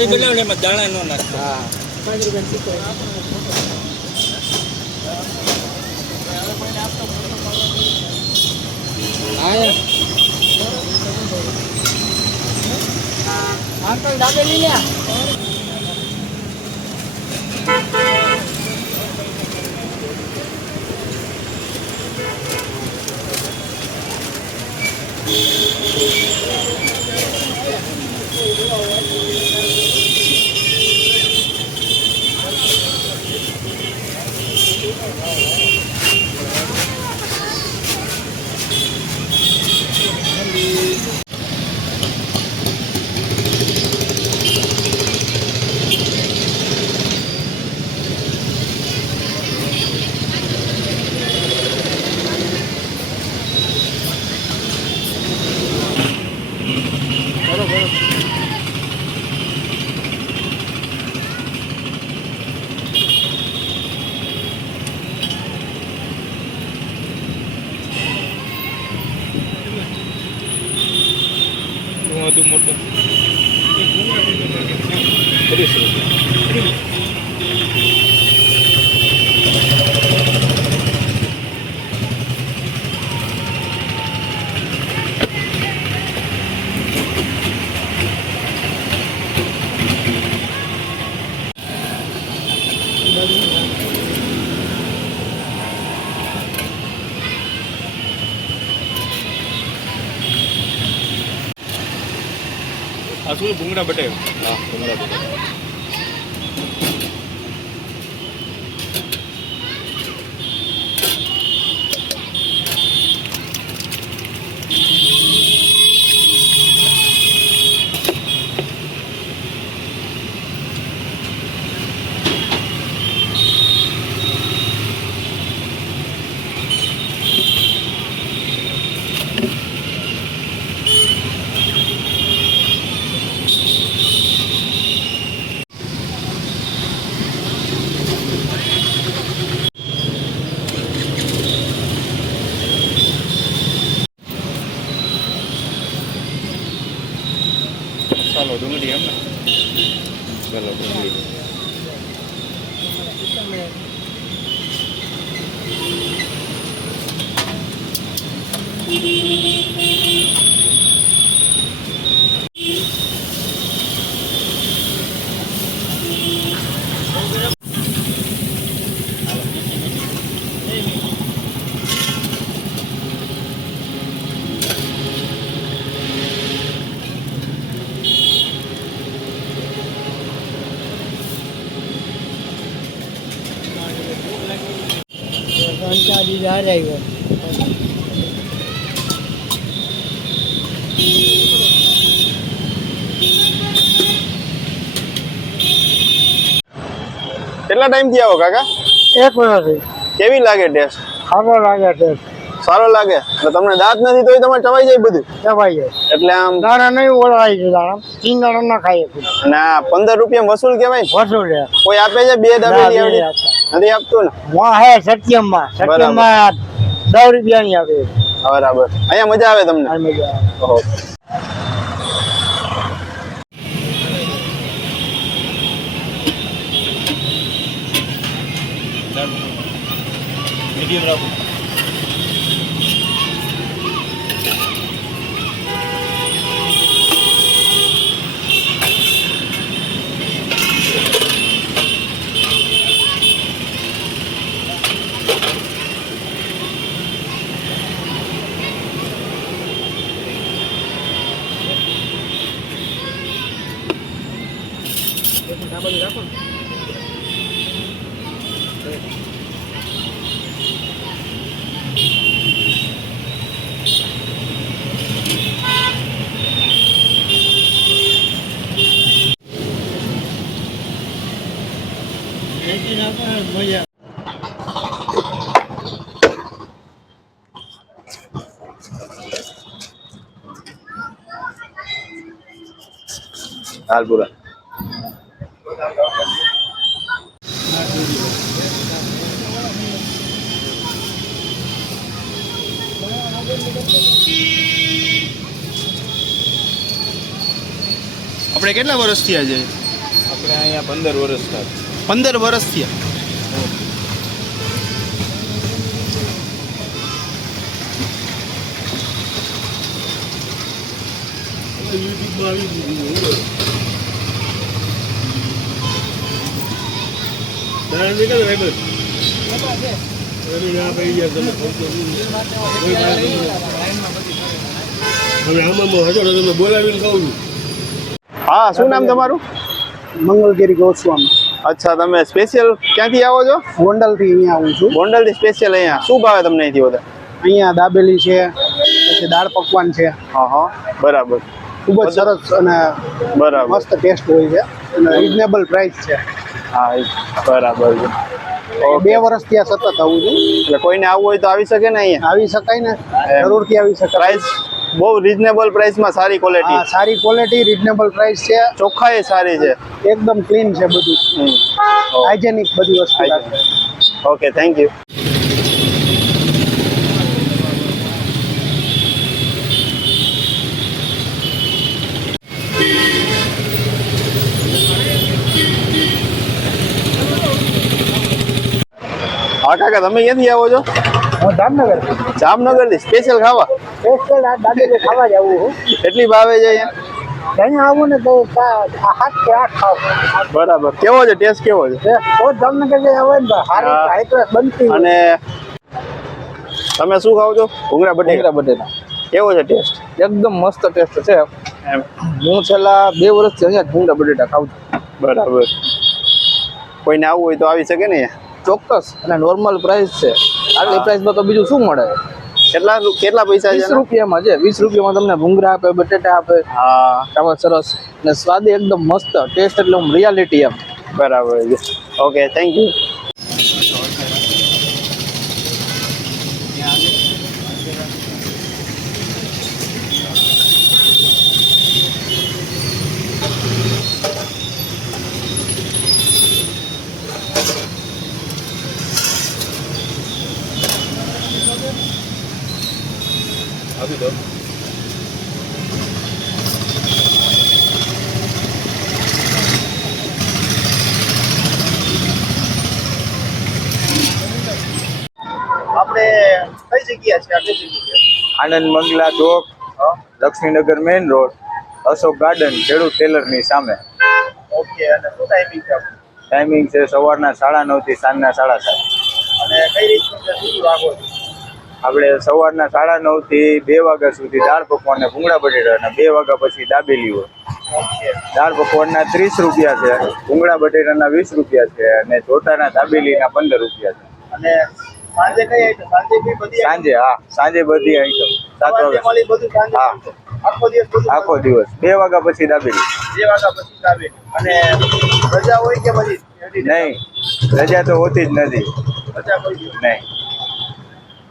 જાડી બનાવને એમાં દાણા ન નાખતો. હા 5 રૂપિયા સિક્કો. અંકલ દાબેલી લ્યા. હતું મોટું આ શું ભૂંગળા બટાકા? હા ભૂંગળા બટાકા. ચાલો ડુંગળી એમ ને. ચાલો ડુંગળી. કેટલા ટાઈમ થી આવો કાકા? 1 વર્ષથી. કેવી લાગે ટેસ્ટ? સારો લાગે છે. સારો લાગે એટલે તમને દાંત નથી તોય તમારે ચવાઈ જાય બધું? ચવાઈ જાય એટલે આમ દાણા નહીં ઓળાય છે. દાણા 3 દાણા ના ખાય. અને આ 15 રૂપિયા વસૂલ કેવાય? વસૂલ છે. કોઈ આપે છે? 2 દાબેલી આવડી નથી આપતું ને? માં હે સત્યમમાં 10 રૂપિયા ની આવે. બરાબર. અહીંયા મજા આવે તમને? મજા આવે. ઓહો. મીડિયમ રાખો. રાખો ને. મજા હાલપુરા આપણે કેટલા વર્ષ થયા છે? આપણે અહીંયા 15 વર્ષ થાય 15 વર્ષ થયા. હા, શું નામ તમારું? મંગલગીરી ગોસ્વામી અચ્છા, તમે સ્પેશિયલ ક્યાંથી આવો છો? ગોંડલથી અહીંયા આવું છું. ગોંડલથી સ્પેશિયલ અહીંયા શું ભાવે તમને અહીંથી વધારે? અહીંયા દાબેલી છે, પછી દાળ પકવાન છે, હા, બરાબર. ખૂબ જ સરસ અને બરાબર. મસ્ત ટેસ્ટ હોય છે અને રિઝનેબલ પ્રાઇસ છે. હા, બરાબર છે. 2 વર્ષથી આ સતત આવું છું. એટલે કોઈને આવવું હોય તો આવી શકે ને અહીંયા? આવી શકાય ને, જરૂરથી આવી શકાય. પ્રાઇસ બહુ રિઝનેબલ પ્રાઇસમાં, સારી ક્વોલિટી, હા, સારી ક્વોલિટી, રિઝનેબલ પ્રાઇસ છે, ચોખ્ખાઈ સારી છે, એકદમ ક્લીન છે બધું, હાઇજેનિક બધી વસ્તુ રાખે. Okay, thank you. હા કાકા, તમે ક્યાંથી આવો છો? હું જામનગર જામનગરથી સ્પેશિયલ ખાવા? સ્પેશિયલ આ દાબેલી ખાવા જ આવું છું. એટલી ભાવે છે અહીંયા? અહીંયા આવું ને તો 7 કે 8 ખાવ. બરાબર. કેવો છે ટેસ્ટ? કેવો છે? તો જામનગર જે આવે ને સારી હાઈ ક્લાસ બનતી. અને તમે શું ખાવ છો? ભૂંગળા બટેટા. બટેટા કેવો છે ટેસ્ટ? એકદમ મસ્ત ટેસ્ટ છે. એમ. હું છેલ્લા 2 વર્ષથી અહીંયા ભૂંગળા બટેટા ખાઉં છું. બરાબર. કોઈને આવવું હોય તો આવી શકે ને? ચોક્કસ. અને નોર્મલ પ્રાઇસ છે. આટલી પ્રાઇસમાં તો બીજું શું મળે? કેટલા પૈસા છે? 20 રૂપિયામાં છે. 20 રૂપિયામાં તમને ભૂંગળા આપે, બટેટા આપે. હા, આવા સરસ ને સ્વાદ એકદમ મસ્ત ટેસ્ટ, એટલે રિયાલિટી એમ. બરાબર છે. Okay, thank you. આપી દો. આપણે કઈ જગ્યા છે? Anand Mangala chowk, Laxminagar main road, Ashok garden, ખેડૂત ટેલરની સામે. ઓકે, અને શું ટાઈમિંગ છે? ટાઈમિંગ છે સવારના 9:30 થી સાંજના 7:30. અને કઈ રીતનું છે, શું રાખો છો? આપણે સવારના 9:30 થી 2 વાગ્યા સુધી દાળ પકવાન ને ભૂંગળા બટેટા, અને 2 વાગ્યા પછી દાબેલી હોય. ઓકે. દાળ પકવાનના 30 રૂપિયા છે, ભૂંગળા બટેટાના 20 રૂપિયા છે, અને જોટાના દાબેલીના 15 રૂપિયા છે. અને સાંજે કઈ આઈટમ? સાંજે બી બધી સાંજે, હા, સાંજે બધી આઈટમ 7 વાગ્યા. મળી બધું સાંજે? હા. આખો દિવસ બધું? આખો દિવસ 2 વાગ્યા પછી દાબેલી. 2 વાગ્યા પછી આવે. અને રજા હોય કે બધી? નહીં, રજા તો હોતી જ નથી. રજા કોઈ દિવસ નહીં.